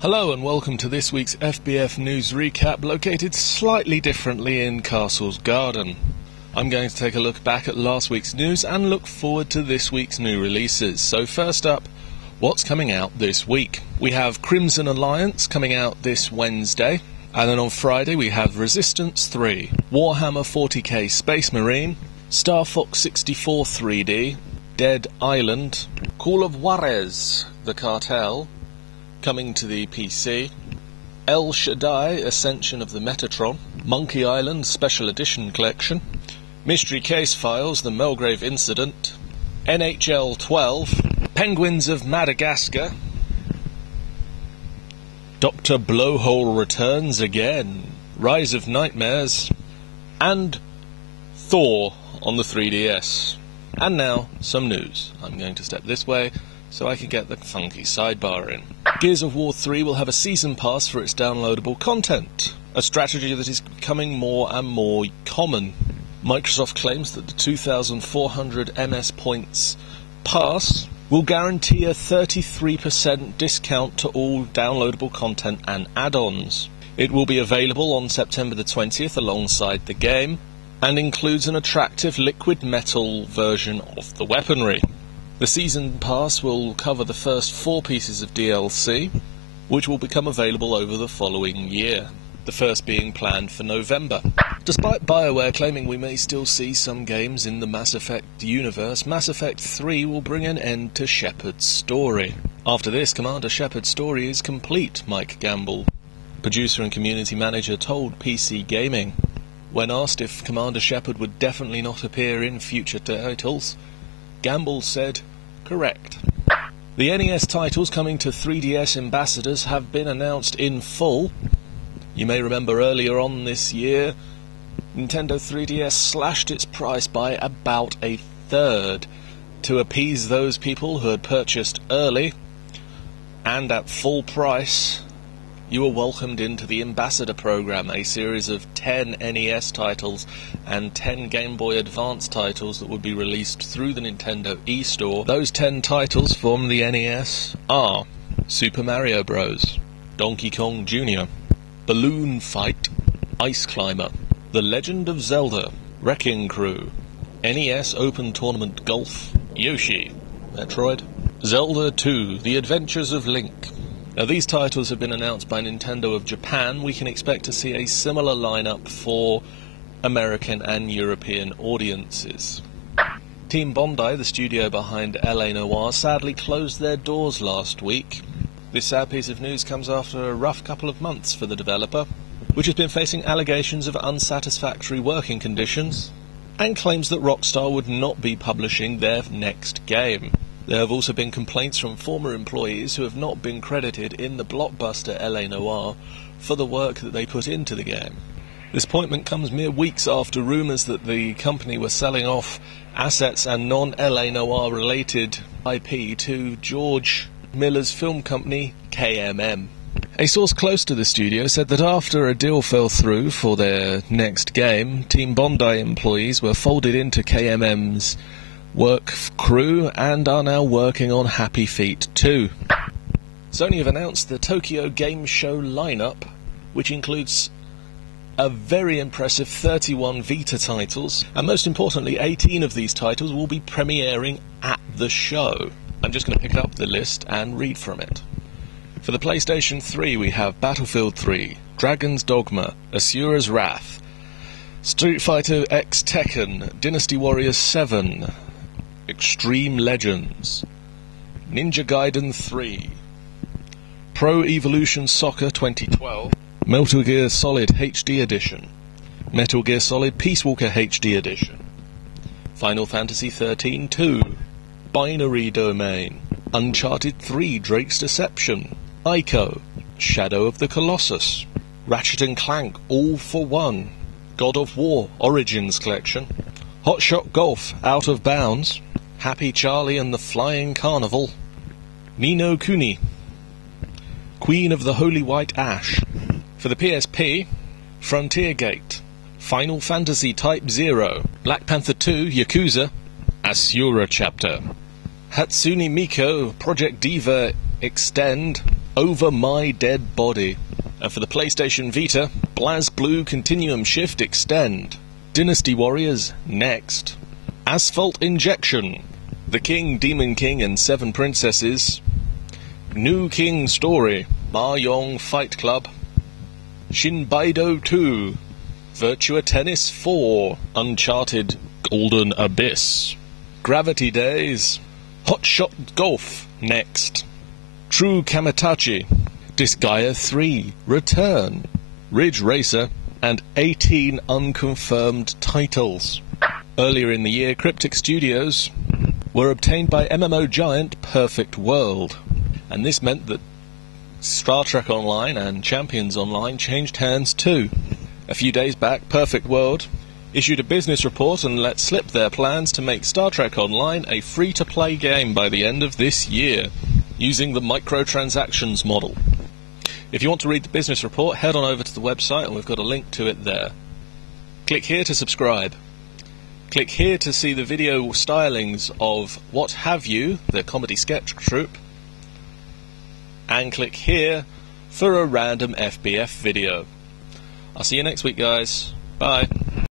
Hello and welcome to this week's FBF News Recap, located slightly differently in Castle's Garden. I'm going to take a look back at last week's news and look forward to this week's new releases. So first up, what's coming out this week? We have Crimson Alliance coming out this Wednesday, and then on Friday we have Resistance 3, Warhammer 40k Space Marine, Star Fox 64 3D, Dead Island, Call of Juarez, The Cartel, coming to the PC, El Shaddai, Ascension of the Metatron, Monkey Island Special Edition Collection, Mystery Case Files, The Melgrave Incident, NHL 12, Penguins of Madagascar, Dr. Blowhole Returns Again, Rise of Nightmares, and Thor on the 3DS. And now, some news. I'm going to step this way so I can get the funky sidebar in. Gears of War 3 will have a season pass for its downloadable content, a strategy that is becoming more and more common. Microsoft claims that the 2,400 MS points pass will guarantee a 33% discount to all downloadable content and add-ons. It will be available on September the 20th alongside the game, and includes an attractive liquid metal version of the weaponry. The Season Pass will cover the first 4 pieces of DLC, which will become available over the following year, the first being planned for November. Despite BioWare claiming we may still see some games in the Mass Effect universe, Mass Effect 3 will bring an end to Shepard's story. After this, Commander Shepard's story is complete, Mike Gamble, producer and community manager, told PC Gaming. When asked if Commander Shepard would definitely not appear in future titles, Gamble said, correct. The NES titles coming to 3DS ambassadors have been announced in full. You may remember earlier on this year, Nintendo 3DS slashed its price by about a third to appease those people who had purchased early, and at full price you were welcomed into the Ambassador program, a series of 10 NES titles and 10 Game Boy Advance titles that would be released through the Nintendo eStore. Those 10 titles from the NES are Super Mario Bros., Donkey Kong Jr., Balloon Fight, Ice Climber, The Legend of Zelda, Wrecking Crew, NES Open Tournament Golf, Yoshi, Metroid, Zelda 2, The Adventures of Link. Now, these titles have been announced by Nintendo of Japan. We can expect to see a similar lineup for American and European audiences. Team Bondi, the studio behind LA Noire, sadly closed their doors last week. This sad piece of news comes after a rough couple of months for the developer, which has been facing allegations of unsatisfactory working conditions and claims that Rockstar would not be publishing their next game. There have also been complaints from former employees who have not been credited in the blockbuster LA Noire for the work that they put into the game. This appointment comes mere weeks after rumours that the company were selling off assets and non-LA Noire related IP to George Miller's film company, KMM. A source close to the studio said that after a deal fell through for their next game, Team Bondi employees were folded into KMM's work crew and are now working on Happy Feet 2. Sony have announced the Tokyo Game Show lineup, which includes a very impressive 31 Vita titles, and most importantly 18 of these titles will be premiering at the show. I'm just going to pick up the list and read from it. For the PlayStation 3 we have Battlefield 3, Dragon's Dogma, Asura's Wrath, Street Fighter X Tekken, Dynasty Warriors 7, Extreme Legends, Ninja Gaiden 3, Pro Evolution Soccer 2012, Metal Gear Solid HD Edition, Metal Gear Solid Peace Walker HD Edition, Final Fantasy XIII 2, Binary Domain, Uncharted 3 Drake's Deception, Ico, Shadow of the Colossus, Ratchet & Clank All for One, God of War Origins Collection, Hot Shot Golf Out of Bounds, Happy Charlie and the Flying Carnival, Ni no Kuni, Queen of the Holy White Ash. For the PSP, Frontier Gate, Final Fantasy Type 0, Black Panther 2 Yakuza, Asura Chapter, Hatsune Miku Project Diva Extend, Over My Dead Body. And for the PlayStation Vita, BlazBlue Continuum Shift Extend. Dynasty Warriors next. Asphalt Injection. The King, Demon King and Seven Princesses. New King Story. Mahjong Fight Club. Shinbaido 2. Virtua Tennis 4. Uncharted Golden Abyss. Gravity Days. Hot Shot Golf next. True Kamitachi. Disgaea 3. Return. Ridge Racer. And 18 unconfirmed titles. Earlier in the year, Cryptic Studios were obtained by MMO giant Perfect World. And this meant that Star Trek Online and Champions Online changed hands too. A few days back, Perfect World issued a business report and let slip their plans to make Star Trek Online a free-to-play game by the end of this year, using the microtransactions model. If you want to read the business report, head on over to the website and we've got a link to it there. Click here to subscribe. Click here to see the video stylings of What Have You, the comedy sketch troupe. And click here for a random FBF video. I'll see you next week, guys. Bye.